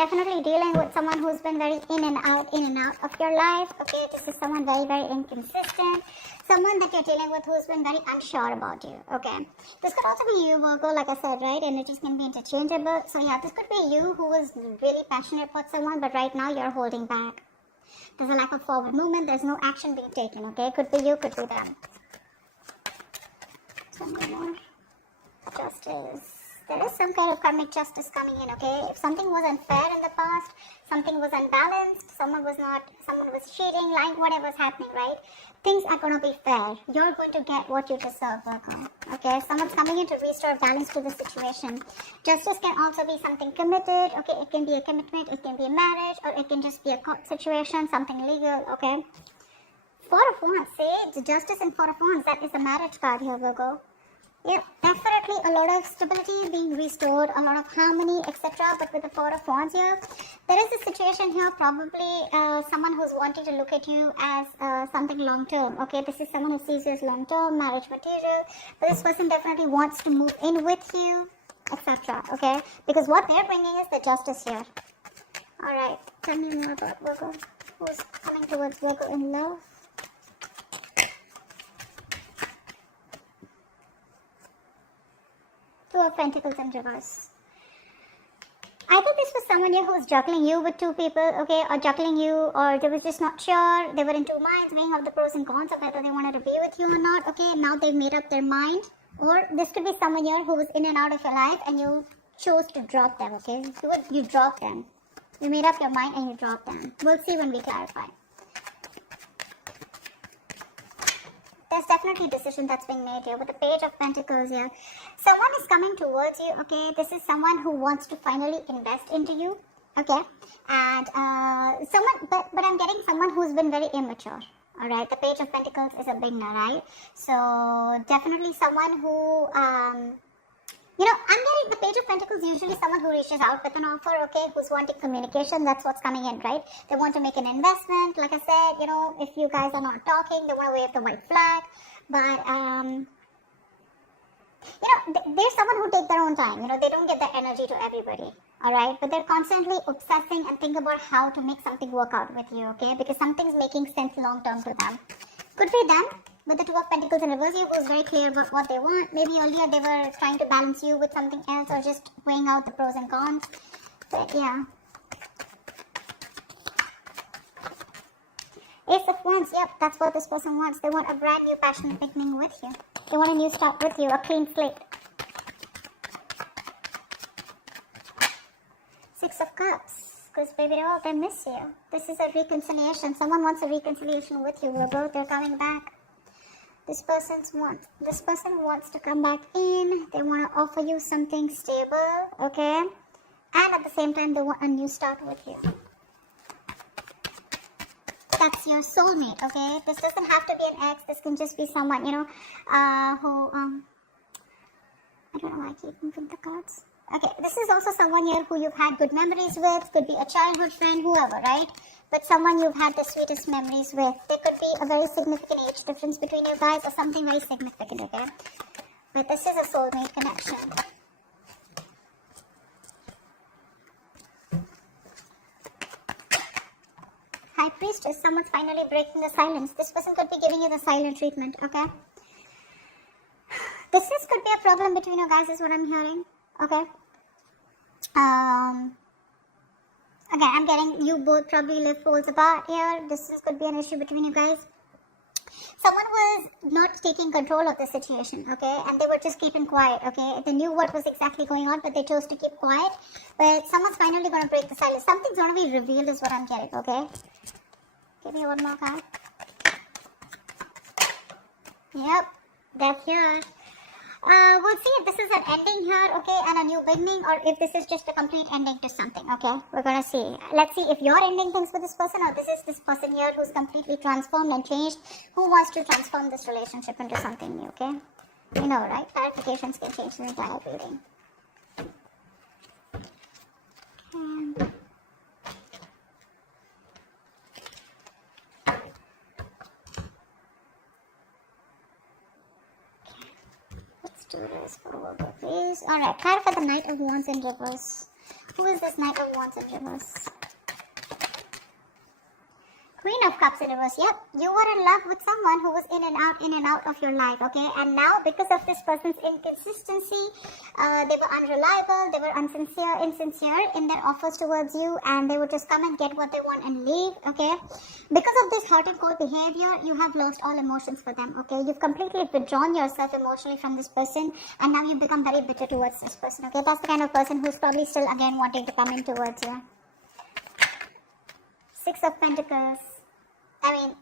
definitely dealing with someone who's been very in and out of your life. Okay, this is someone very, very inconsistent. Someone that you're dealing with who's been very unsure about you. Okay, this could also be you, Virgo, like I said, right? Energies can be interchangeable. So yeah, this could be you who was really passionate about someone, but right now you're holding back. There's a lack of forward movement. There's no action being taken. Okay, could be you, could be them. Something more. Justice. There is some kind of karmic justice coming in, okay? If something was unfair in the past, something was unbalanced, someone was cheating, lying, whatever's happening, right? Things are going to be fair. You're going to get what you deserve, Virgo. Okay? Someone's coming in to restore balance to the situation. Justice can also be something committed, okay? It can be a commitment, it can be a marriage, or it can just be a court situation, something legal, okay? Four of Wands, see? Justice and Four of Wands, that is a marriage card here, Virgo. Yeah, definitely a lot of stability being restored, a lot of harmony, etc. But with the Four of Wands here, there is a situation here, probably someone who's wanting to look at you as something long-term. Okay, this is someone who sees you as long-term, marriage material. But this person definitely wants to move in with you, etc. Okay, because what they're bringing is the justice here. Alright, tell me more about Virgo. Who's coming towards Virgo in love? Two of Pentacles in reverse. I think this was someone here who was juggling you with two people, okay, or juggling you, or they were just not sure. They were in two minds, weighing out the pros and cons of whether they wanted to be with you or not, okay. Now they've made up their mind. Or this could be someone here who was in and out of your life and you chose to drop them, okay. You dropped them. You made up your mind and you dropped them. We'll see when we clarify. There's definitely a decision that's being made here with the Page of Pentacles here. Someone is coming towards you, okay? This is someone who wants to finally invest into you, okay? And but I'm getting someone who's been very immature, all right? The Page of Pentacles is a beginner, right? So definitely someone who, I'm getting the Page of Pentacles, usually someone who reaches out with an offer, okay, who's wanting communication. That's what's coming in, right? They want to make an investment. Like I said, if you guys are not talking, they want to wave the white flag. But, there's someone who takes their own time. They don't get the energy to everybody, all right? But they're constantly obsessing and think about how to make something work out with you, okay? Because something's making sense long-term to them. Could be them. With the Two of Pentacles in reverse, who's very clear about what they want. Maybe earlier they were trying to balance you with something else or just weighing out the pros and cons. But yeah. Ace of Wands, yep, that's what this person wants. They want a brand new passionate beginning with you. They want a new start with you, a clean slate. Six of Cups. Because baby doll, they miss you. This is a reconciliation. Someone wants a reconciliation with you. They're coming back. This person wants to come back in. They want to offer you something stable, okay? And at the same time, they want a new start with you. That's your soulmate, okay? This doesn't have to be an ex. This can just be someone, who, I don't know why I keep moving the cards. Okay, this is also someone here who you've had good memories with. Could be a childhood friend, whoever, right? But someone you've had the sweetest memories with. There could be a very significant age difference between you guys or something very significant, okay? But this is a soulmate connection. High Priestess, someone's finally breaking the silence. This person could be giving you the silent treatment, okay? Could be a problem between you guys is what I'm hearing, okay? Again, I'm getting you both probably live poles apart here. Could be an issue between you guys. Someone was not taking control of the situation, okay? And they were just keeping quiet, okay? They knew what was exactly going on, but they chose to keep quiet. But someone's finally going to break the silence. Something's going to be revealed is what I'm getting, okay? Give me one more card. Yep, that's here. We'll see if this is an ending here, okay, and a new beginning, or if this is just a complete ending to something, okay? We're gonna see. Let's see if you're ending things with this person, or this is this person here who's completely transformed and changed, who wants to transform this relationship into something new, okay? You know, right? Clarifications can change the entire reading. Do this for a little bit, please. Alright, card for the Knight of Wands in reverse. Who is this Knight of Wands in reverse? Queen of Cups in reverse. Yep, you were in love with someone who was in and out of your life, okay? And now, because of this person's inconsistency, they were unreliable, they were insincere in their offers towards you, and they would just come and get what they want and leave, okay? Because of this hot and cold behavior, you have lost all emotions for them, okay? You've completely withdrawn yourself emotionally from this person, and now you've become very bitter towards this person, okay? That's the kind of person who's probably still again wanting to come in towards you. Six of Pentacles. I mean,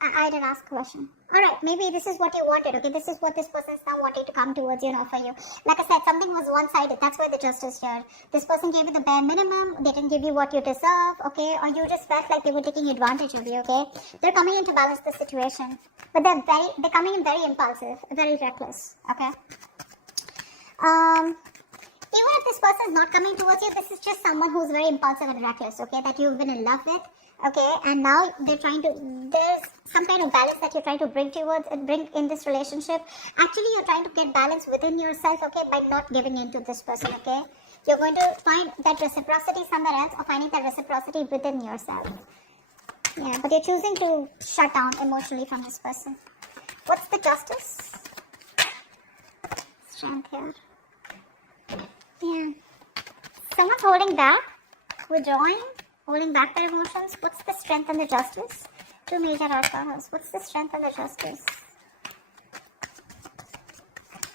I didn't ask a question. Alright, maybe this is what you wanted, okay? This is what this person is now wanting to come towards you and offer you. Like I said, something was one-sided. That's why the Justice here. This person gave you the bare minimum. They didn't give you what you deserve, okay? Or you just felt like they were taking advantage of you, okay? They're coming in to balance the situation. But they're coming in very impulsive, very reckless, okay? Even if this person is not coming towards you, this is just someone who's very impulsive and reckless, okay? That you've been in love with. Okay, and now they're trying to, there's some kind of balance that you're trying to bring in this relationship. Actually, you're trying to get balance within yourself, okay, by not giving in to this person, okay. You're going to find that reciprocity somewhere else or finding that reciprocity within yourself. Yeah, but you're choosing to shut down emotionally from this person. What's the Justice? Strength here. Yeah. Someone's holding back, withdrawing. Holding back their emotions. What's the Strength and the Justice? Two major arcanas. What's the Strength and the Justice?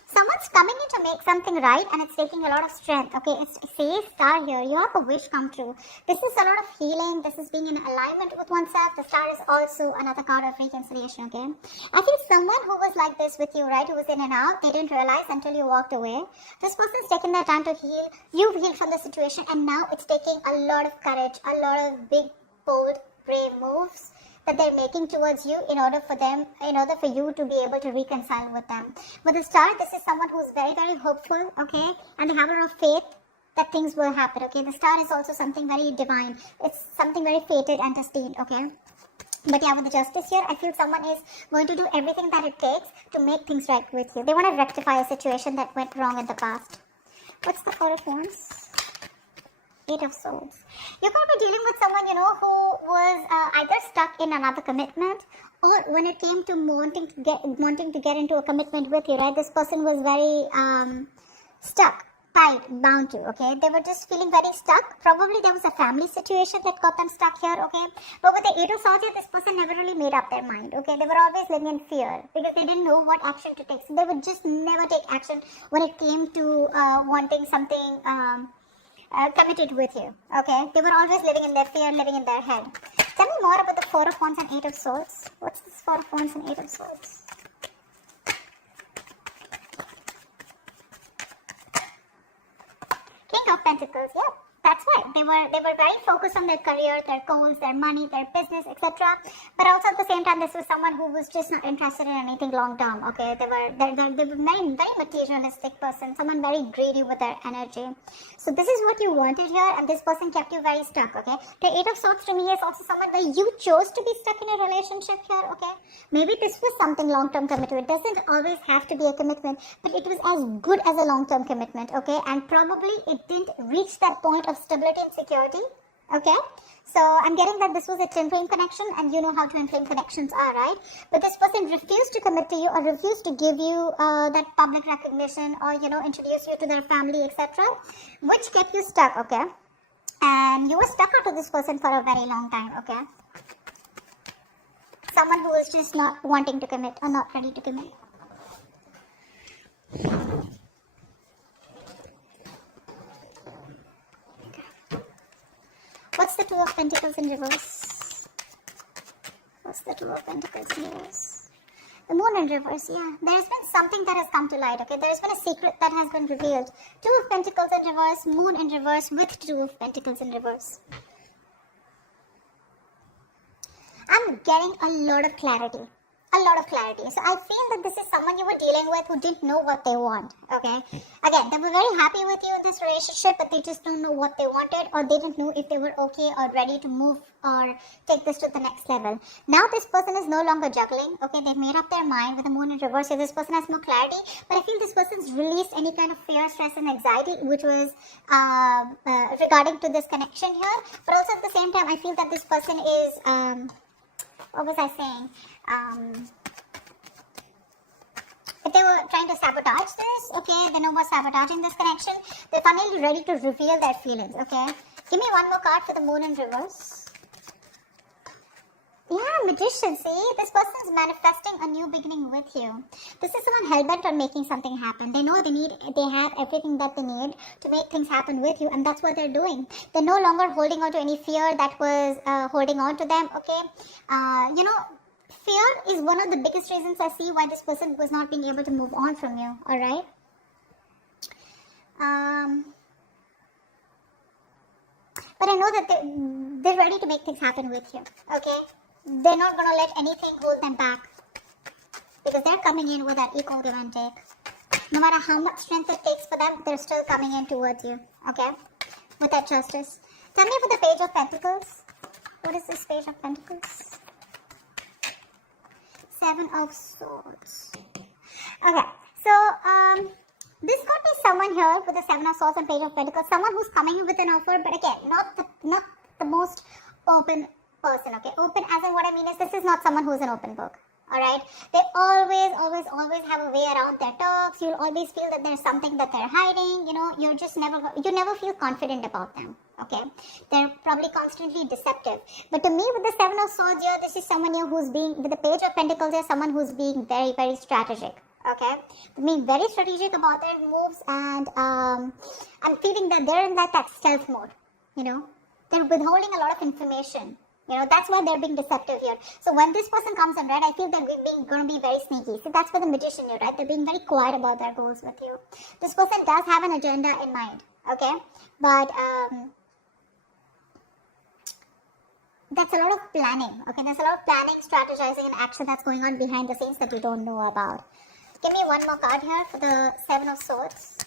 Someone's coming in to make something right and it's taking a lot of strength. Okay, it says Star here. You have a wish come true. This is a lot of healing. This is being in alignment with oneself. The Star is also another card of reconciliation, okay? I think someone who was like this with you, right, who was in and out, they didn't realize until you walked away. This person's taken their time to heal. You've healed from the situation and now it's taking a lot of courage, a lot of big, bold, brave moves that they're making towards you in order for you to be able to reconcile with them. With the Star, this is someone who's very, very hopeful, okay, and they have a lot of faith that things will happen, okay. The Star is also something very divine. It's something very fated and destined, okay. But yeah, with the Justice here, I feel someone is going to do everything that it takes to make things right with you. They want to rectify a situation that went wrong in the past. What's the Four of Wands? Eight of Swords. You're going to be dealing with someone, you know, who was either stuck in another commitment, or when it came to wanting to get into a commitment with you, right? This person was very stuck, tied, bound to, okay? They were just feeling very stuck. Probably there was a family situation that got them stuck here, okay? But with the Eight of Swords here, this person never really made up their mind, okay? They were always living in fear because they didn't know what action to take. So they would just never take action when it came to wanting something committed with you, okay? They were always living in their fear, living in their head. Tell me more about the Four of Wands and Eight of Swords. What's this Four of Wands and Eight of Swords? King of Pentacles, yeah. That's right. They were very focused on their career, their goals, their money, their business, etc. But also at the same time, this was someone who was just not interested in anything long term. Okay, they were very materialistic person, someone very greedy with their energy. So this is what you wanted here, and this person kept you very stuck. Okay, the Eight of Swords to me is also someone where you chose to be stuck in a relationship here. Okay, maybe this was something long term commitment. It doesn't always have to be a commitment, but it was as good as a long term commitment. Okay, and probably it didn't reach that point of stability and security. Okay, so I'm getting that this was a twin flame connection, and you know how twin flame connections are, right? But this person refused to commit to you, or refused to give you that public recognition, or introduce you to their family, etc., which kept you stuck. Okay, and you were stuck out to this person for a very long time. Okay, someone who was just not wanting to commit or not ready to commit. What's the Two of Pentacles in reverse? What's the Two of Pentacles in reverse? The Moon in reverse, yeah. There's been something that has come to light, okay? There's been a secret that has been revealed. Two of Pentacles in reverse, Moon in reverse with Two of Pentacles in reverse. I'm getting a lot of clarity. A a lot of clarity. So I feel that this is someone you were dealing with who didn't know what they want, okay? Again, they were very happy with you in this relationship, but they just don't know what they wanted, or they didn't know if they were okay or ready to move or take this to the next level. Now this person is no longer juggling, okay? They've made up their mind with the moon in reverse, so this person has more clarity, but I feel this person's released any kind of fear, stress and anxiety, which was regarding to this connection here. But also at the same time, I feel that this person is, what was I saying? If they were trying to sabotage this, okay, they're no more sabotaging this connection. They're finally ready to reveal their feelings, okay? Give me one more card for the moon in reverse. Yeah, magician, see? This person is manifesting a new beginning with you. This is someone hell-bent on making something happen. They know they have everything that they need to make things happen with you, and that's what they're doing. They're no longer holding on to any fear that was holding on to them, okay? You know, fear is one of the biggest reasons I see why this person was not being able to move on from you, alright? But I know that they're ready to make things happen with you, okay? They're not going to let anything hold them back, because they're coming in with that equal give and take. No matter how much strength it takes for them, they're still coming in towards you, okay? With that justice. Tell me for the Page of Pentacles. What is this Page of Pentacles? Seven of Swords. Okay, so this could be someone here with the Seven of Swords and Page of Pentacles. Someone who's coming in with an offer, but again, not the most open person, okay? Open as in what I mean is this is not someone who's an open book, alright? They always have a way around their talks. You'll always feel that there's something that they're hiding, you know, you never feel confident about them, okay? They're probably constantly deceptive. But to me, with the Seven of Swords here, this is someone here who's being, with the Page of Pentacles here, someone who's being very, very strategic, okay? Being very strategic about their moves, and I'm feeling that they're in that stealth mode, you know? They're withholding a lot of information. You know, that's why they're being deceptive here. So when this person comes in red, I feel they're going to be very sneaky. See, that's for the magician here, right? They're being very quiet about their goals with you. This person does have an agenda in mind, okay? But that's a lot of planning, okay? There's a lot of planning, strategizing, and action that's going on behind the scenes that you don't know about. Give me one more card here for the Seven of Swords.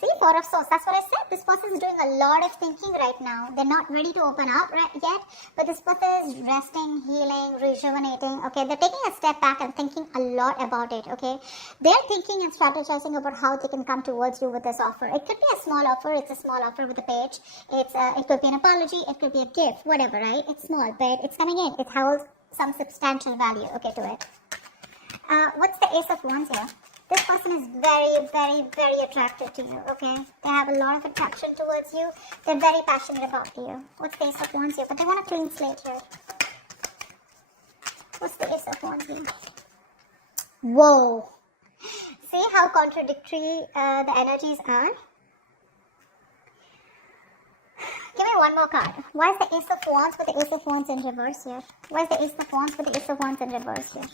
See, Four of Swords, that's what I said. This person is doing a lot of thinking right now. They're not ready to open up yet, but this person is resting, healing, rejuvenating, okay? They're taking a step back and thinking a lot about it, okay? They're thinking and strategizing about how they can come towards you with this offer. It could be a small offer. It's a small offer with a page. It could be an apology. It could be a gift, whatever, right? It's small, but it's coming in. It holds some substantial value, okay, to it. What's the Ace of Wands here? This person is very, very, very attracted to you, okay? They have a lot of attraction towards you. They're very passionate about you. What's the Ace of Wands here? But they want a clean slate here. What's the Ace of Wands here? Whoa! See how contradictory the energies are? Give me one more card. Why is the Ace of Wands with the Ace of Wands in reverse here? Why is the Ace of Wands with the Ace of Wands in reverse here?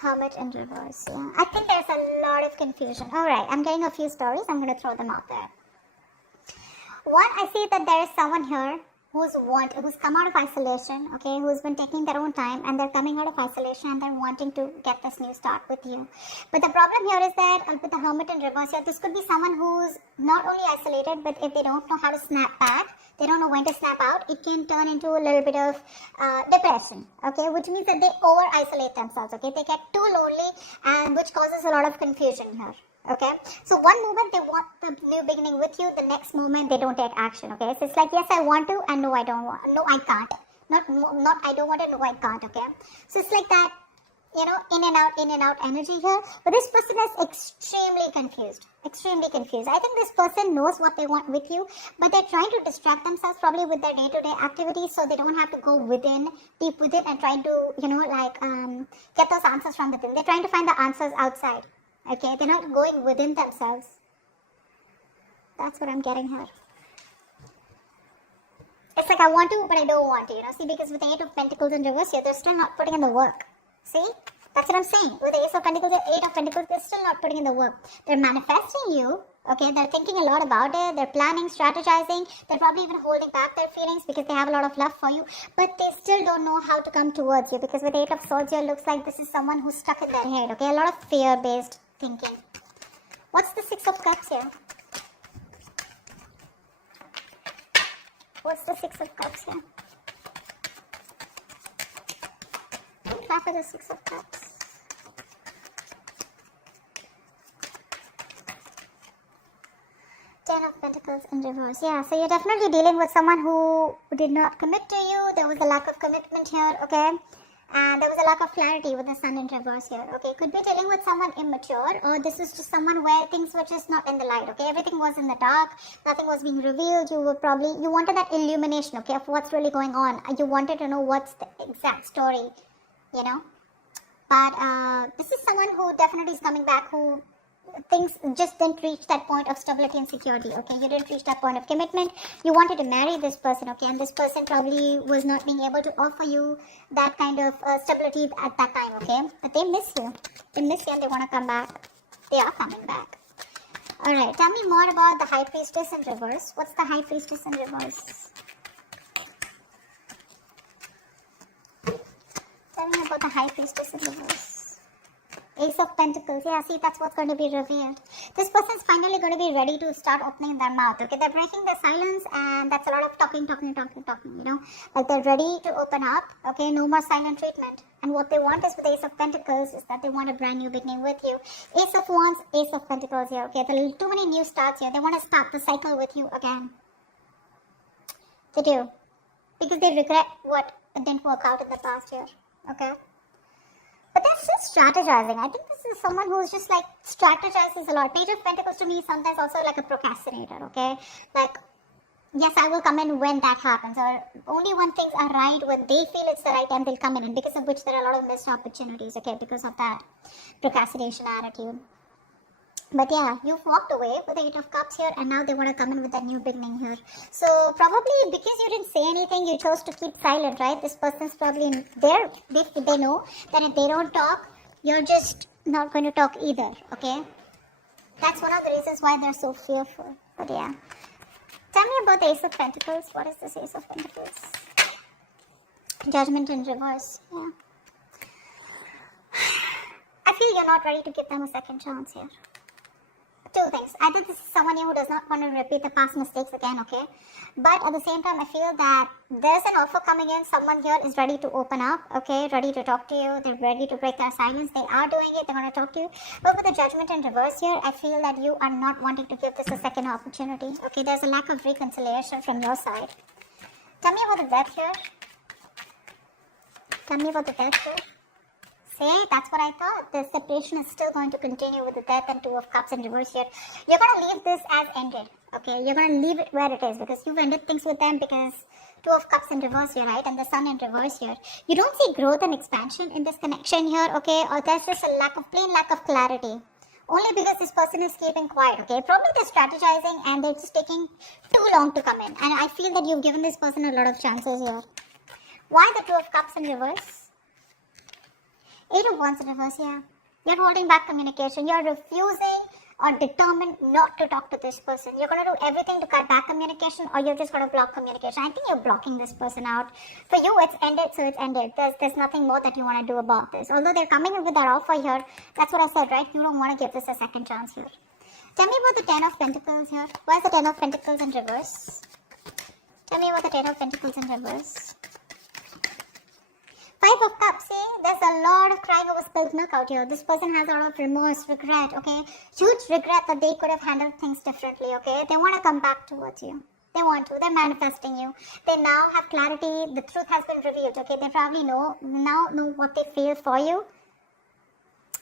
Hermit in reverse, yeah. I think there's a lot of confusion. Alright, I'm getting a few stories. I'm going to throw them out there. One, I see that there is someone here who's come out of isolation, okay, who's been taking their own time, and they're coming out of isolation and they're wanting to get this new start with you. But the problem here is that with the Hermit in reverse here, this could be someone who's not only isolated, but if they don't know how to snap back, they don't know when to snap out, it can turn into a little bit of depression, okay, which means that they over-isolate themselves, okay, they get too lonely, and which causes a lot of confusion here. Okay, so one moment they want the new beginning with you, the next moment they don't take action, okay? So it's like, yes, I want to, and no, I don't want, no, I can't. Not I don't want to, no, I can't, okay? So it's like that, you know, in and out energy here. But this person is extremely confused. Extremely confused. I think this person knows what they want with you, but they're trying to distract themselves probably with their day-to-day activities, so they don't have to go deep within and try to, you know, like, get those answers from within. They're trying to find the answers outside. Okay, they're not going within themselves. That's what I'm getting here. It's like I want to, but I don't want to, you know. See, because with the Eight of Pentacles in reverse here, they're still not putting in the work. See? That's what I'm saying. With the Ace of Pentacles and Eight of Pentacles, they're still not putting in the work. They're manifesting you, Okay, they're thinking a lot about it. They're planning, strategizing. They're probably even holding back their feelings because they have a lot of love for you. But they still don't know how to come towards you, because with 8 of Swords here, looks like this is someone who's stuck in their head. Okay, a lot of fear-based thinking. What's the 6 of Cups here? What's the 6 of Cups here? Try for the 6 of Cups. Ten of Pentacles in reverse. Yeah, so you're definitely dealing with someone who did not commit to you. There was a lack of commitment here, okay? And there was a lack of clarity with the Sun in reverse here, okay? Could be dealing with someone immature, or this is just someone where things were just not in the light, okay? Everything was in the dark. Nothing was being revealed. You wanted that illumination, okay, of what's really going on. You wanted to know what's the exact story, you know? But this is someone who definitely is coming back, who things just didn't reach that point of stability and security, okay? You didn't reach that point of commitment. You wanted to marry this person, okay? And this person probably was not being able to offer you that kind of stability at that time, okay? But they miss you. They miss you and they want to come back. They are coming back. Alright, tell me more about the High Priestess in reverse. What's the High Priestess in reverse? Tell me about the High Priestess in reverse. Ace of Pentacles. Yeah, see, that's what's going to be revealed. This person's finally going to be ready to start opening their mouth. Okay, they're breaking their silence, and that's a lot of talking, you know. Like they're ready to open up. Okay, no more silent treatment. And what they want is, with Ace of Pentacles, is that they want a brand new beginning with you. Ace of Wands, Ace of Pentacles here. Okay, there are too many new starts here. They want to start the cycle with you again. They do. Because they regret what didn't work out in the past year. Okay. But that's just strategizing. I think this is someone who's just like strategizes a lot. Page of Pentacles to me is sometimes also like a procrastinator, okay? Like, yes, I will come in when that happens. Or only when things are right, when they feel it's the right time, they'll come in. And because of which there are a lot of missed opportunities, okay? Because of that procrastination attitude. But yeah, you've walked away with the 8 of Cups here, and now they want to come in with a new beginning here. So probably because you didn't say anything, you chose to keep silent, right? This person's probably there. They know that if they don't talk, you're just not going to talk either, okay? That's one of the reasons why they're so fearful. But yeah. Tell me about the Ace of Pentacles. What is this Ace of Pentacles? Judgment in reverse. Yeah. I feel you're not ready to give them a second chance here. Two things. Either this is someone who does not want to repeat the past mistakes again, okay? But at the same time, I feel that there's an offer coming in. Someone here is ready to open up, okay? Ready to talk to you. They're ready to break their silence. They are doing it. They're going to talk to you. But with the Judgment in reverse here, I feel that you are not wanting to give this a second opportunity, okay? There's a lack of reconciliation from your side. Tell me about the Death here. Tell me about the Death here. Say, that's what I thought. The separation is still going to continue with the Death and 2 of Cups in reverse here. You're going to leave this as ended, okay? You're going to leave it where it is, because you've ended things with them, because 2 of Cups in reverse here, right? And the Sun in reverse here. You don't see growth and expansion in this connection here, okay? Or there's just a plain lack of clarity. Only because this person is keeping quiet, okay? Probably they're strategizing and they're just taking too long to come in. And I feel that you've given this person a lot of chances here. Why the 2 of Cups in reverse? 8 of Wands in reverse, yeah. You're holding back communication. You're refusing or determined not to talk to this person. You're going to do everything to cut back communication, or you're just going to block communication. I think you're blocking this person out. For you, it's ended, so it's ended. There's nothing more that you want to do about this. Although they're coming in with their offer here, that's what I said, right? You don't want to give this a second chance here. Tell me about the 10 of Pentacles here. Why is the 10 of Pentacles in reverse? Tell me about the 10 of Pentacles in reverse. 5 of Cups, see? There's a lot of crying over spilled milk out here. This person has a lot of remorse, regret, okay? Huge regret that they could have handled things differently, okay? They want to come back towards you. They want to. They're manifesting you. They now have clarity. The truth has been revealed, okay? They probably now know what they feel for you.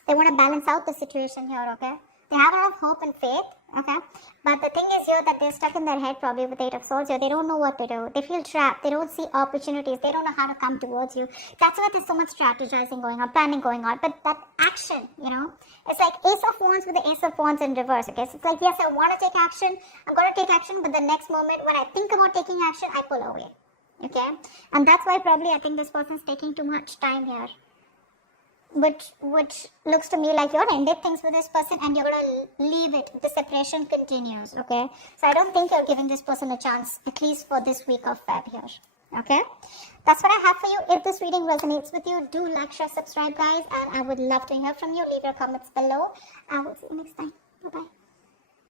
They want to balance out the situation here, okay? They have a lot of hope and faith, okay? But the thing is here that they're stuck in their head probably with 8 of Swords here. They don't know what to do. They feel trapped. They don't see opportunities. They don't know how to come towards you. That's why there's so much strategizing going on, planning going on. But that action, you know, it's like Ace of Wands with the Ace of Wands in reverse, okay? So it's like, yes, I want to take action. I'm going to take action. But the next moment when I think about taking action, I pull away, okay? And that's why probably I think this person's taking too much time here. which looks to me like you're ended things with this person and you're gonna leave it. The separation continues, okay? So I don't think you're giving this person a chance, at least for this week of Feb here. Okay, that's what I have for you. If this reading resonates with you, do like, share, subscribe, guys, and I would love to hear from you. Leave your comments below. I will see you next time. Bye bye.